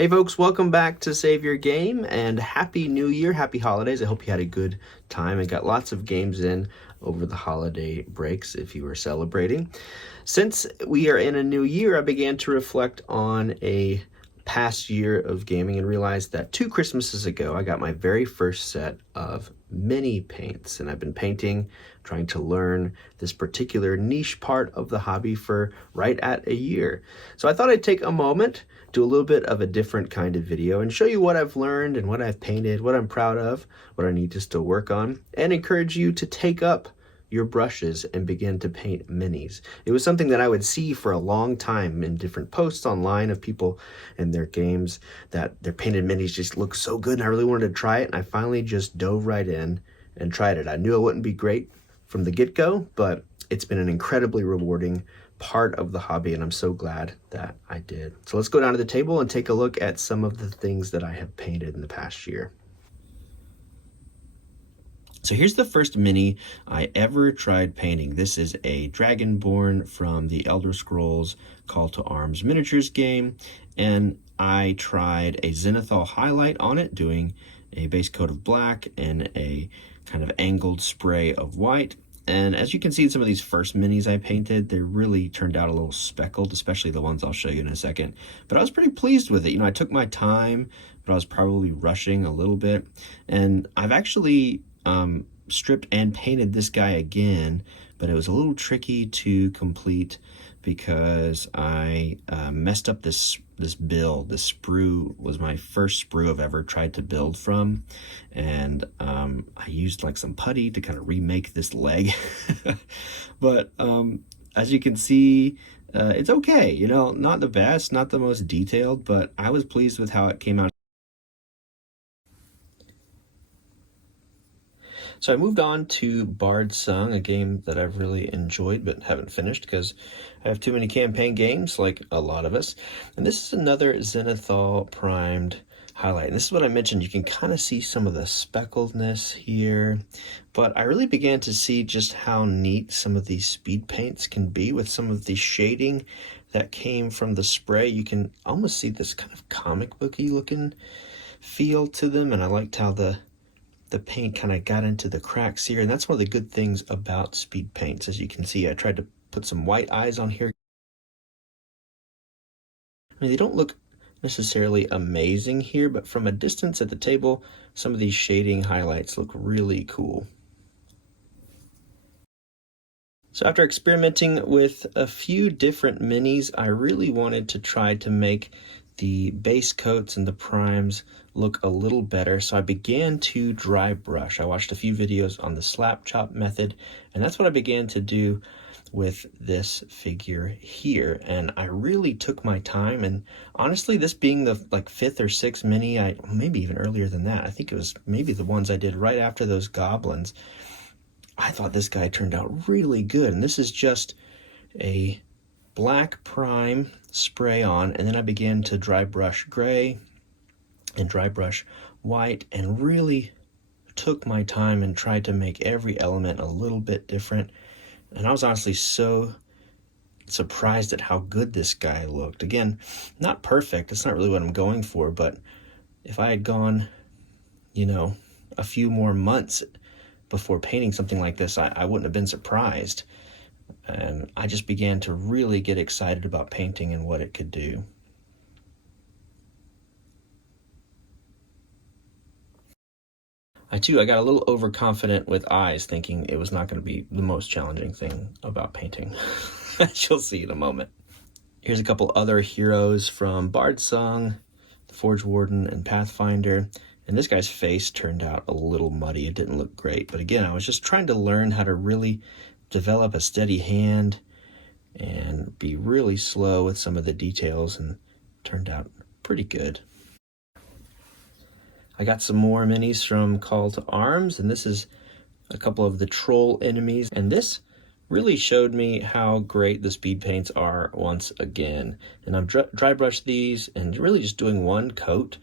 Hey folks, welcome back to Save Your Game and Happy New Year, Happy Holidays. I hope you had a good time and got lots of games in over the holiday breaks if you were celebrating. Since we are in a new year, I began to reflect on a past year of gaming and realized that 2 Christmases ago, I got my very first set of mini paints, and I've been painting, trying to learn this particular niche part of the hobby for right at a year. So I thought I'd take a moment, do a little bit of a different kind of video and show you what I've learned and what I've painted, what I'm proud of, what I need to still work on, and encourage you to take up your brushes and begin to paint minis. It was something that I would see for a long time in different posts online of people and their games that their painted minis just look so good, and I really wanted to try it, and I finally just dove right in and tried it. I knew it wouldn't be great from the get-go, but it's been an incredibly rewarding part of the hobby, and I'm so glad that I did. So let's go down to the table and take a look at some of the things that I have painted in the past year. So here's the first mini I ever tried painting. This is a Dragonborn from the Elder Scrolls Call to Arms miniatures game, and I tried a Zenithal highlight on it, doing a base coat of black and a kind of angled spray of white. And as you can see in some of these first minis I painted, they really turned out a little speckled, especially the ones I'll show you in a second. But I was pretty pleased with it. You know, I took my time, but I was probably rushing a little bit. And I've actually stripped and painted this guy again, but it was a little tricky to complete because I messed up this build. This sprue was my first sprue I've ever tried to build from, and I used like some putty to kind of remake this leg. But as you can see, it's okay. You know, not the best, not the most detailed, but I was pleased with how it came out. So I moved on to Bard Sung, a game that I've really enjoyed but haven't finished because I have too many campaign games, like a lot of us. And this is another Zenithal primed highlight. And this is what I mentioned. You can kind of see some of the speckledness here, but I really began to see just how neat some of these speed paints can be with some of the shading that came from the spray. You can almost see this kind of comic booky looking feel to them, and I liked how the paint kind of got into the cracks here, and that's one of the good things about speed paints. As you can see, I tried to put some white eyes on here. I mean, they don't look necessarily amazing here, but from a distance at the table, some of these shading highlights look really cool. So after experimenting with a few different minis, I really wanted to try to make the base coats and the primes look a little better, so I began to dry brush. I watched a few videos on the slap chop method, and that's what I began to do with this figure here. And I really took my time, and honestly, this being the like 5th or 6th mini, maybe even earlier than that, I think it was maybe the ones I did right after those goblins, I thought this guy turned out really good. And this is just a black prime spray on, and then I began to dry brush gray and dry brush white, and really took my time and tried to make every element a little bit different. And I was honestly so surprised at how good this guy looked. Again, not perfect, it's not really what I'm going for, but if I had gone, you know, a few more months before painting something like this, I wouldn't have been surprised. And I just began to really get excited about painting and what it could do. I got a little overconfident with eyes, thinking it was not going to be the most challenging thing about painting. As you'll see in a moment. Here's a couple other heroes from Bard Sung, the Forge Warden, and Pathfinder. And this guy's face turned out a little muddy. It didn't look great. But again, I was just trying to learn how to really develop a steady hand and be really slow with some of the details, and turned out pretty good. I got some more minis from Call to Arms, and this is a couple of the troll enemies, and this really showed me how great the speed paints are once again. And I've dry brushed these and really just doing one coat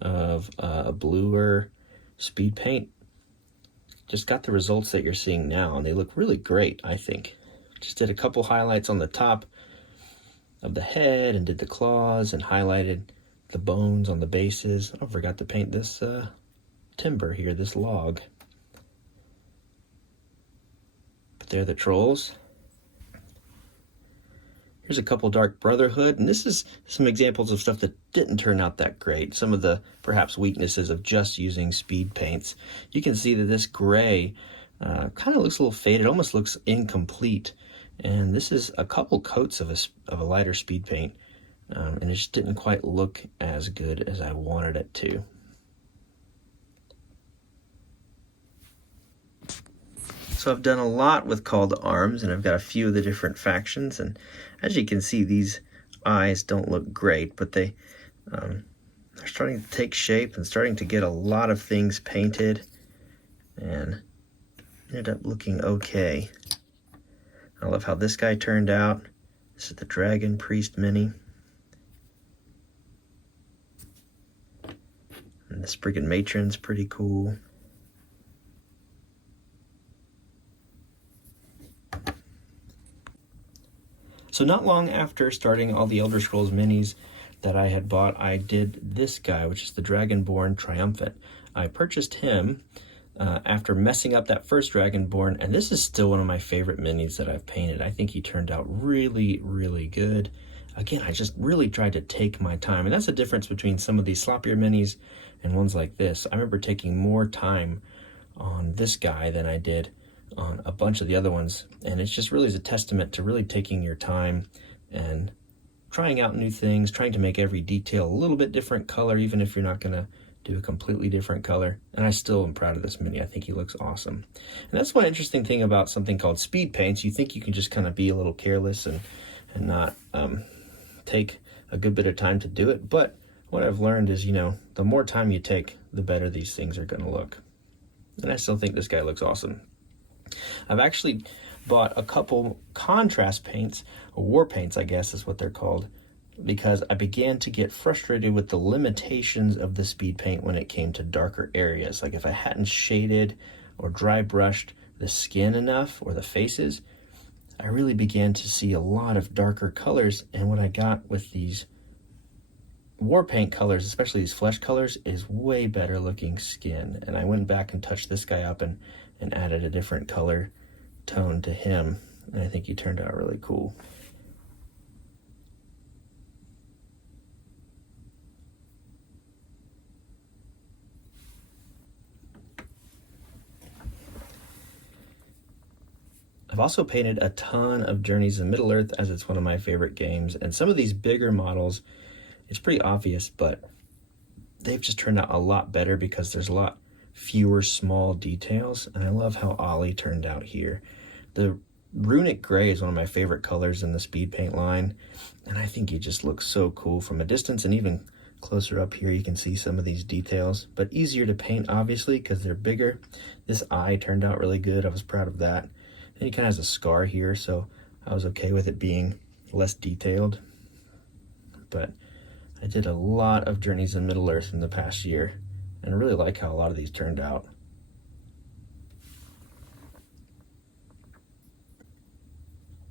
of a bluer speed paint. Just got the results that you're seeing now, and they look really great, I think. Just did a couple highlights on the top of the head and did the claws and highlighted the bones on the bases. I forgot to paint this timber here, this log. But they're the trolls. Here's a couple Dark Brotherhood, and this is some examples of stuff that didn't turn out that great. Some of the perhaps weaknesses of just using speed paints. You can see that this gray kind of looks a little faded, almost looks incomplete. And this is a couple coats of a lighter speed paint, and it just didn't quite look as good as I wanted it to. So I've done a lot with Call to Arms, and I've got a few of the different factions, and as you can see, these eyes don't look great, but they're starting to take shape and starting to get a lot of things painted, and ended up looking okay. I love how this guy turned out. This is the Dragon Priest Mini. And the Spriggan Matron's pretty cool. So not long after starting all the Elder Scrolls minis that I had bought, I did this guy, which is the Dragonborn Triumphant. I purchased him after messing up that first Dragonborn, and this is still one of my favorite minis that I've painted. I think he turned out really, really good. Again, I just really tried to take my time, and that's the difference between some of these sloppier minis and ones like this. I remember taking more time on this guy than I did on a bunch of the other ones, and it's just really is a testament to really taking your time and trying out new things, trying to make every detail a little bit different color, even if you're not going to do a completely different color. And I still am proud of this mini. I think he looks awesome. And that's one interesting thing about something called speed paints. You think you can just kind of be a little careless and not take a good bit of time to do it, but what I've learned is, the more time you take, the better these things are going to look. And I still think this guy looks awesome. I've actually bought a couple contrast paints, or war paints, I guess is what they're called, because I began to get frustrated with the limitations of the speed paint when it came to darker areas. Like if I hadn't shaded or dry brushed the skin enough or the faces, I really began to see a lot of darker colors, and what I got with these war paint colors, especially these flesh colors, is way better looking skin. And I went back and touched this guy up and added a different color tone to him, and I think he turned out really cool. I've also painted a ton of Journeys in Middle-earth, as it's one of my favorite games, and some of these bigger models, it's pretty obvious, but they've just turned out a lot better because there's a lot fewer small details, and I love how Ollie turned out here. The Runic Gray is one of my favorite colors in the speed paint line, and I think he just looks so cool from a distance, and even closer up here you can see some of these details, but easier to paint obviously because they're bigger. This eye turned out really good. I was proud of that. And he kind of has a scar here, so I was okay with it being less detailed. But I did a lot of Journeys in Middle-earth in the past year, and I really like how a lot of these turned out.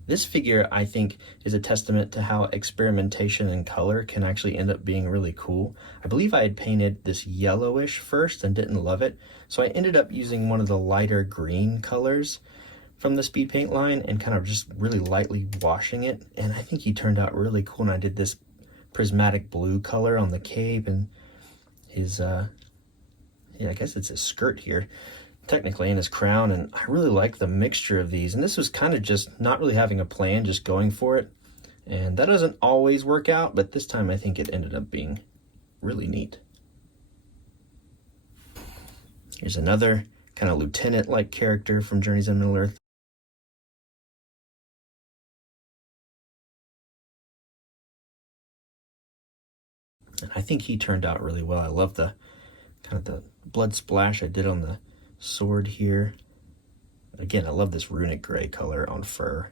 This figure, I think, is a testament to how experimentation in color can actually end up being really cool. I believe I had painted this yellowish first and didn't love it, so I ended up using one of the lighter green colors from the speed paint line and kind of just really lightly washing it, and I think he turned out really cool. And I did this prismatic blue color on the cape and his I guess it's his skirt here technically, and his crown, and I really like the mixture of these. And this was kind of just not really having a plan, just going for it, and that doesn't always work out, but this time I think it ended up being really neat. Here's another kind of lieutenant-like character from Journeys in Middle-earth. And I think he turned out really well. I love the kind of the blood splash I did on the sword here. Again, I love this Runic Gray color on fur.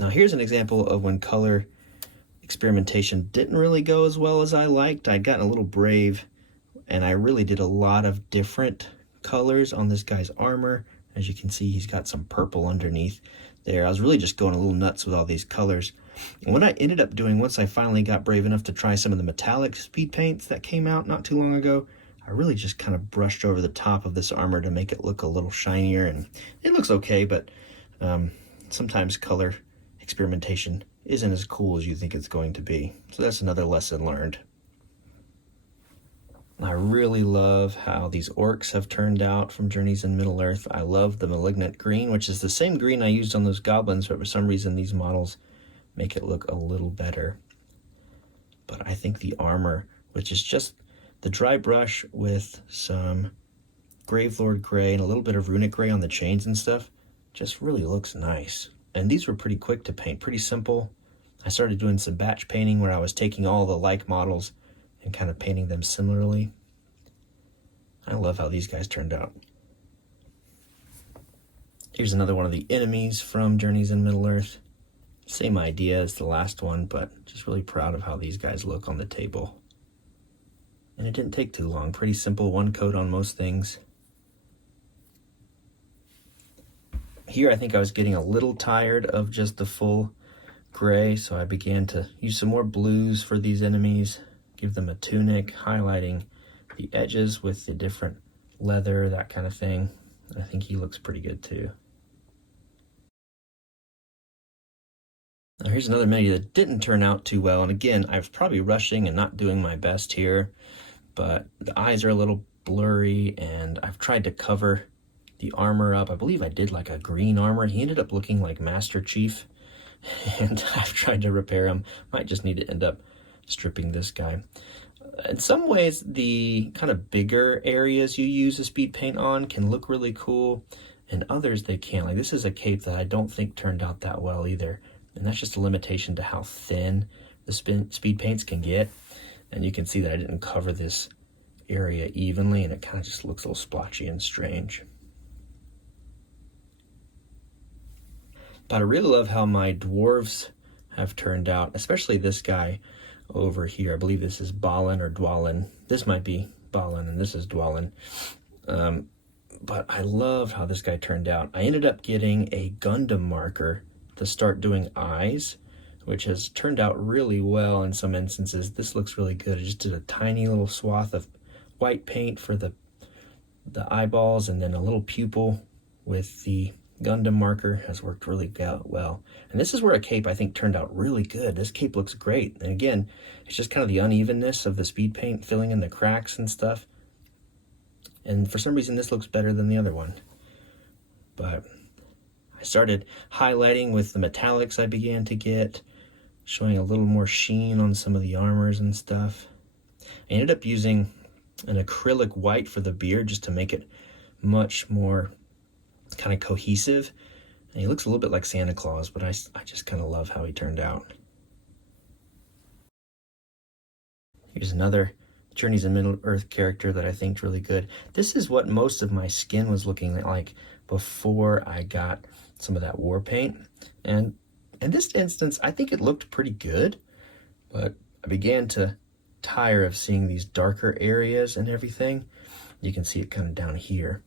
Now here's an example of when color experimentation didn't really go as well as I liked. I'd gotten a little brave, and I really did a lot of different colors on this guy's armor. As you can see, he's got some purple underneath there. I was really just going a little nuts with all these colors. And what I ended up doing, once I finally got brave enough to try some of the metallic speed paints that came out not too long ago, I really just kind of brushed over the top of this armor to make it look a little shinier, and it looks okay, but sometimes color experimentation isn't as cool as you think it's going to be. So that's another lesson learned. I really love how these orcs have turned out from Journeys in Middle-earth. I love the Malignant Green, which is the same green I used on those goblins, but for some reason these models make it look a little better. But I think the armor, which is just the dry brush with some Gravelord Gray and a little bit of Runic Gray on the chains and stuff, just really looks nice. And these were pretty quick to paint, pretty simple. I started doing some batch painting where I was taking all the like models and kind of painting them similarly. I love how these guys turned out. Here's another one of the enemies from Journeys in Middle-earth. Same idea as the last one, but just really proud of how these guys look on the table. And it didn't take too long. Pretty simple, one coat on most things. Here I think I was getting a little tired of just the full gray, so I began to use some more blues for these enemies, give them a tunic, highlighting the edges with the different leather, that kind of thing. I think he looks pretty good too. Now here's another mini that didn't turn out too well, and again, I was probably rushing and not doing my best here, but the eyes are a little blurry, and I've tried to cover the armor up. I believe I did like a green armor. He ended up looking like Master Chief, and I've tried to repair him. Might just need to end up stripping this guy. In some ways, the kind of bigger areas you use a speed paint on can look really cool, and others they can't. Like this is a cape that I don't think turned out that well either, and that's just a limitation to how thin the speed paints can get. And you can see that I didn't cover this area evenly, and it kind of just looks a little splotchy and strange. But I really love how my dwarves have turned out, especially this guy over here. I believe this is Balin or Dwalin. This might be Balin and this is Dwalin. But I love how this guy turned out. I ended up getting a Gundam marker to start doing eyes, which has turned out really well in some instances. This looks really good. I just did a tiny little swath of white paint for the eyeballs, and then a little pupil with the Gundam marker has worked really well. And this is where a cape I think turned out really good. This cape looks great. And again, it's just kind of the unevenness of the speed paint filling in the cracks and stuff. And for some reason this looks better than the other one. But I started highlighting with the metallics I began to get, showing a little more sheen on some of the armors and stuff. I ended up using an acrylic white for the beard just to make it much more kind of cohesive. And he looks a little bit like Santa Claus, but I just kind of love how he turned out. Here's another Journeys in Middle-earth character that I think's really good. This is what most of my skin was looking like before I got some of that war paint. And in this instance, I think it looked pretty good, but I began to tire of seeing these darker areas and everything. You can see it kind of down here.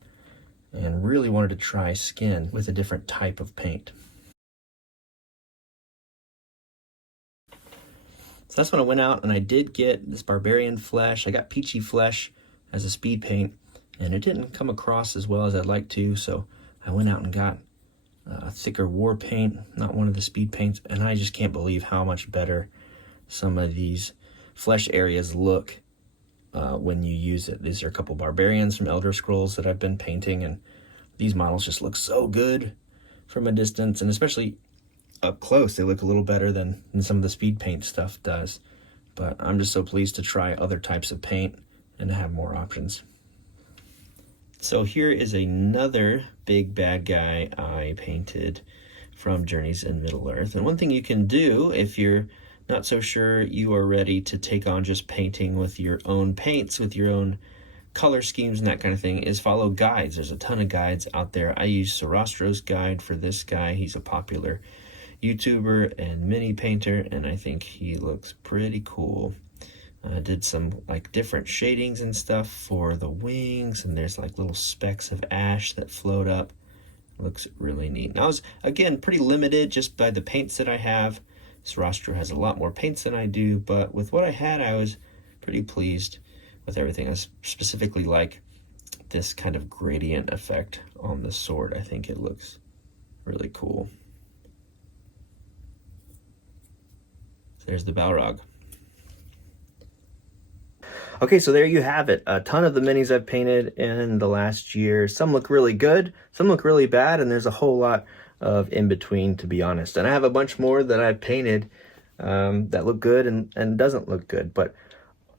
And really wanted to try skin with a different type of paint. So that's when I went out and I did get this Barbarian Flesh. I got Peachy Flesh as a speed paint, and it didn't come across as well as I'd like to, so I went out and got a thicker war paint, not one of the speed paints, and I just can't believe how much better some of these flesh areas look when you use it. These are a couple Barbarians from Elder Scrolls that I've been painting, and these models just look so good from a distance, and especially up close they look a little better than some of the speed paint stuff does. But I'm just so pleased to try other types of paint and to have more options. So here is another big bad guy I painted from Journeys in Middle-earth. And one thing you can do if you're not so sure you are ready to take on just painting with your own paints, with your own color schemes and that kind of thing, is follow guides. There's a ton of guides out there. I use Sarastro's guide for this guy. He's a popular YouTuber and mini painter, and I think he looks pretty cool. I did some like different shadings and stuff for the wings, and there's like little specks of ash that float up Looks really neat. Now, I was, again, pretty limited just by the paints that I have. This roster has a lot more paints than I do, but with what I had, I was pretty pleased with everything. I specifically like this kind of gradient effect on the sword. I think it looks really cool. So there's the Balrog. Okay, so there you have it. A ton of the minis I've painted in the last year. Some look really good, some look really bad, and there's a whole lot of in between, to be honest. And I have a bunch more that I've painted that look good and doesn't look good. But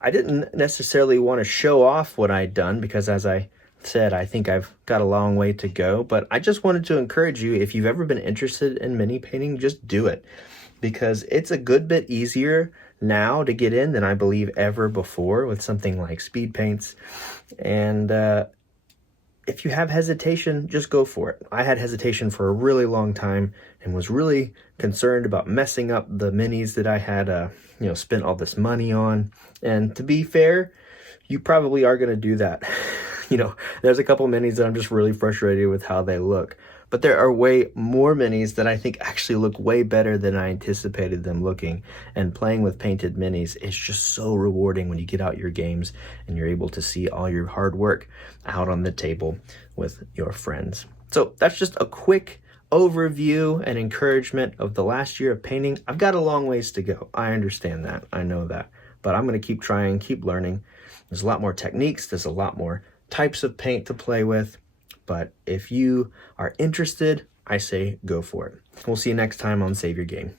I didn't necessarily want to show off what I'd done because, as I said, I think I've got a long way to go. But I just wanted to encourage you, if you've ever been interested in mini painting, just do it, because it's a good bit easier now to get in than I believe ever before with something like speed paints. And if you have hesitation, just go for it. I had hesitation for a really long time and was really concerned about messing up the minis that I had spent all this money on. And to be fair, you probably are going to do that. There's a couple minis that I'm just really frustrated with how they look. But there are way more minis that I think actually look way better than I anticipated them looking. And playing with painted minis is just so rewarding when you get out your games and you're able to see all your hard work out on the table with your friends. So that's just a quick overview and encouragement of the last year of painting. I've got a long ways to go. I understand that. I know that. But I'm going to keep trying, keep learning. There's a lot more techniques. There's a lot more types of paint to play with. But if you are interested, I say go for it. We'll see you next time on Save Your Game.